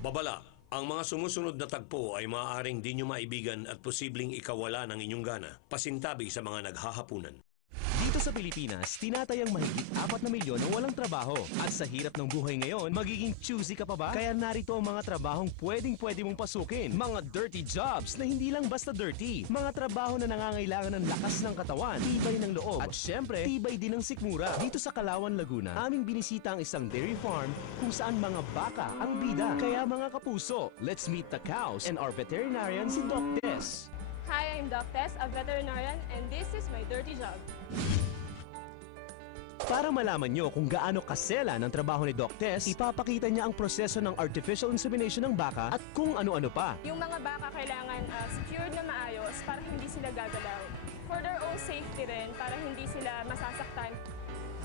Babala, ang mga sumusunod na tagpo ay maaaring di nyo maibigan at posibleng ikawala ng inyong gana, pasintabi sa mga naghahapunan. Dito sa Pilipinas, tinatayang mahigit 4 na milyon ang walang trabaho. At sa hirap ng buhay ngayon, magiging choosy ka pa ba? Kaya narito ang mga trabahong pwedeng-pwede mong pasukin. Mga dirty jobs na hindi lang basta dirty. Mga trabaho na nangangailangan ng lakas ng katawan, tibay ng loob, at syempre, tibay din ng sikmura. Dito sa Calauan, Laguna, aming binisita ang isang dairy farm kung saan mga baka ang bida. Kaya mga kapuso, let's meet the cows and our veterinarian si Doc Des. Hi, I'm Doc Tess, a veterinarian, and this is my dirty job. Para malaman nyo kung gaano kasela ng trabaho ni Doc Tess, ipapakita niya ang proseso ng artificial insemination ng baka at kung ano-ano pa. Yung mga baka kailangan secured na maayos para hindi sila gagalaw. For their own safety rin, para hindi sila masasaktan.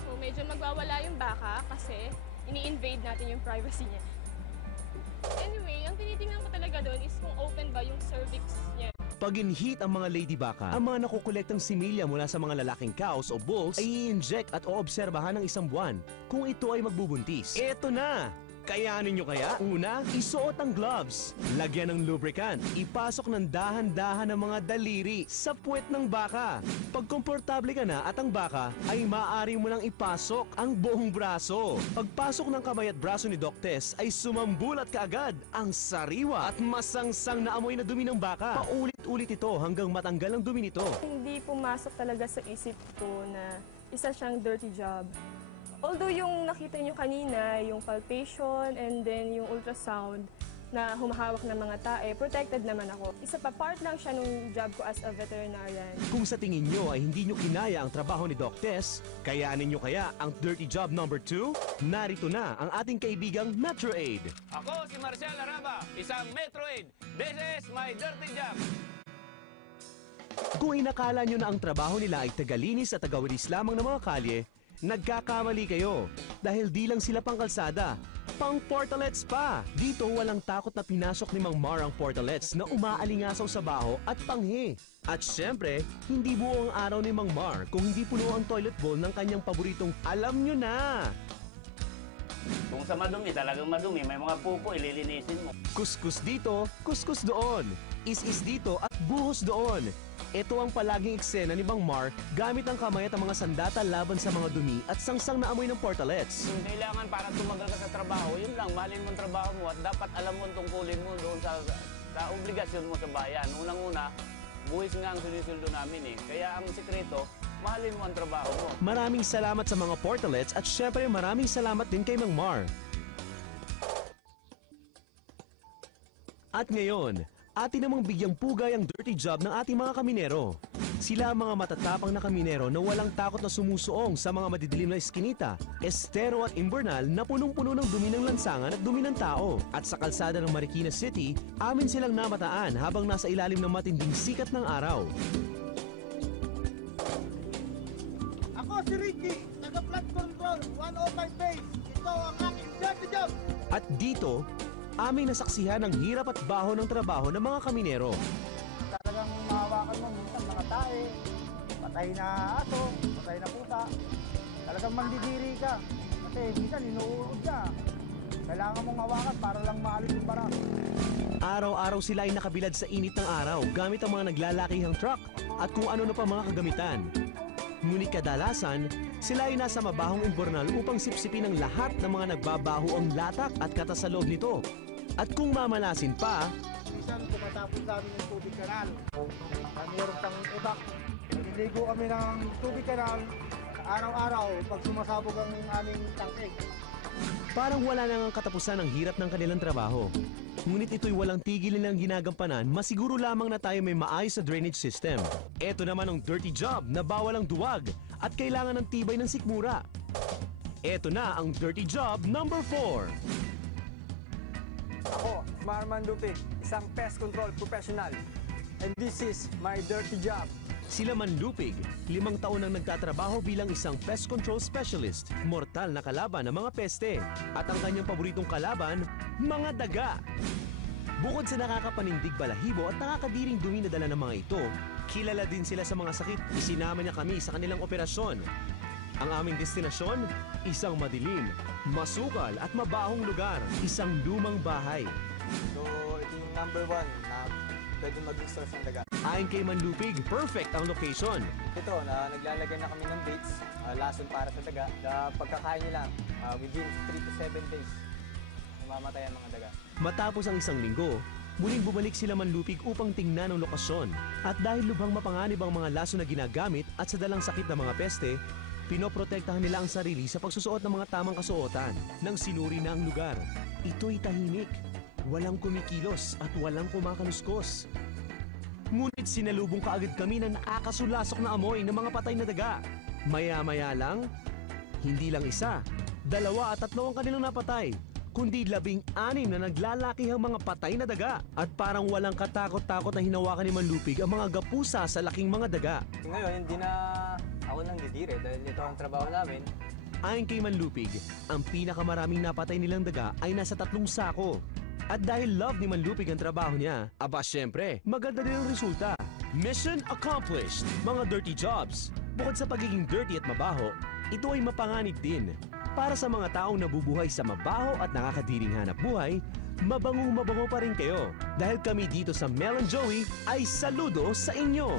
So medyo magwawala yung baka kasi ini-invade natin yung privacy niya. Anyway, ang tinitingnan ko talaga doon is kung open ba yung cervix niya. Pag in-heat ang mga lady baka, ang mga nakukolektang similya mula sa mga lalaking cows o bulls ay i-inject at oobserbahan ng 1 buwan kung ito ay magbubuntis. Eto na! Kayanin nyo kaya? Una, isuot ang gloves. Lagyan ng lubricant. Ipasok ng dahan-dahan ang mga daliri sa puwet ng baka. Pag komportable ka na at ang baka, ay maaari mo nang ipasok ang buong braso. Pagpasok ng kamay at braso ni Doc Tess ay sumambulat kaagad ang sariwa at masangsang na amoy na dumi ng baka. Paulit-ulit ito hanggang matanggal ang dumi nito. Hindi pumasok talaga sa isip ko na isa siyang dirty job. Although yung nakita nyo kanina, yung palpation and then yung ultrasound na humahawak ng mga tae, protected naman ako. Isa pa, part lang siya nung job ko as a veterinarian. Kung sa tingin nyo ay hindi nyo kinaya ang trabaho ni Doc Tess, kayanin nyo kaya ang dirty job number 2? Narito na ang ating kaibigang MetroAid. Ako si Marcial Araba, isang MetroAid. This is my dirty job. Kung inakala nyo na ang trabaho nila ay tagalinis at tagawalis lamang ng mga kalye, nagkakamali kayo dahil di lang sila pangkalsada, pang portalets pa. Dito walang takot na pinasok ni Mang Mar ang portalets na umaalingasaw sa baho at panghi. At syempre, hindi buo ang araw ni Mang Mar kung hindi puno ang toilet bowl ng kanyang paboritong alam nyo na. Kung sa madumi, talagang madumi, may mga pupo, ililinisin mo. Kuskus dito, kuskus doon. Is-is dito at buhos doon. Ito ang palaging eksena ni Mang Mar gamit ang kamay at ang mga sandata laban sa mga dumi at sangsang na amoy ng portalets. Kung kailangan para tumagal ka sa trabaho, yun lang, mahalin mo ang trabaho mo at dapat alam mo ang tungkulin mo doon sa obligasyon mo sa bayan. Unang-una, buwis nga ang sinisildo namin eh. Kaya ang sikreto, mahalin mo ang trabaho mo. Maraming salamat sa mga portalets at syempre maraming salamat din kay Mang Mar. At ngayon, atin namang bigyang pugay ang dirty job ng ating mga kaminero. Sila ang mga matatapang na kaminero na walang takot na sumusuong sa mga madidilim na eskinita, estero at imburnal na punong-puno ng dumi ng lansangan at dumi ng tao. At sa kalsada ng Marikina City, amin silang namataan habang nasa ilalim ng matinding sikat ng araw. Ako si Ricky, taga-flood control, 105 base. Ito ang aking dirty job. At dito, aming nasaksihan ang hirap at baho ng trabaho ng mga kaminero. Talagang mahawakan mo minsan mga tae, patay na aso, patay na puta. Talagang mandidiri ka. Kasi minsan inuurod ka. Kailangan mong hawakan para lang maalis yung barak. Araw-araw sila ay nakabilad sa init ng araw gamit ang mga naglalakihang truck at kung ano na pa mga kagamitan. Ngunit kadalasan, sila ay nasa mabahong imbornal upang sipsipin ang lahat ng mga nagbabaho ang latak at katas sa loob nito. At kung mamalasin pa, Minsan tumatapos namin yung tubig kanal. Mayroon pang ibak. Nililigo kami ng tubig kanal araw-araw pag sumasabog ang aming tangkig. parang wala nang ang katapusan ng hirap ng kanilang trabaho. Ngunit ito'y walang tigil nilang ginagampanan, masiguro lamang na tayo may maayos sa drainage system. Ito naman ang dirty job na bawal ang duwag at kailangan ng tibay ng sikmura. Ito na ang dirty job number 4. Ako, Marman Lupig, isang pest control professional. And this is my dirty job. Sila Manlupig, 5 taon nang nagtatrabaho bilang isang pest control specialist. Mortal na kalaban ng mga peste. At ang kanyang paboritong kalaban, mga daga. Bukod sa nakakapanindig balahibo at nakakadiring dumi na dala ng mga ito, kilala din sila sa mga sakit. Isinama niya kami sa kanilang operasyon. Ang aming destinasyon, isang madilim, masukal at mabahong lugar, isang lumang bahay. So, ito yung number 1 na pwede maging source ng daga. Ayon kay Manlupig, perfect ang location. Ito, na naglalagay na kami ng baits, lason para sa daga. Pagkakain nila, within 3 to 7 days, mamamatay ang mga daga. Matapos ang isang linggo, muling bumalik sila Manlupig upang tingnan ang lokasyon. At dahil lubhang mapanganib ang mga laso na ginagamit at sa dalang sakit ng mga peste, pinoprotektahan nila ang sarili sa pagsusuot ng mga tamang kasuotan. Nang sinuri na ang lugar, ito'y tahimik, walang kumikilos at walang kumakaluskos. Ngunit sinalubong kaagad kami ng nakakasulasok na amoy ng mga patay na daga. Maya-maya lang, hindi lang isa, 2 at 3 ang kanilang napatay, kundi 16 na naglalakihang mga patay na daga. At parang walang katakot-takot na hinawakan ni Manlupig ang mga gapusa sa laking mga daga. Ngayon, hindi na ako nang didire dahil ito ang trabaho namin. Ayon kay Manlupig, ang pinakamaraming napatay nilang daga ay nasa 3 sako. At dahil love ni Manlupig ang trabaho niya, aba syempre, maganda din ang resulta. Mission accomplished! Mga dirty jobs. Bukod sa pagiging dirty at mabaho, ito ay mapanganib din. Para sa mga taong nabubuhay sa mabaho at nakakadiring hanap buhay, mabangong-mabango pa rin kayo. Dahil kami dito sa Mel and Joey ay saludo sa inyo!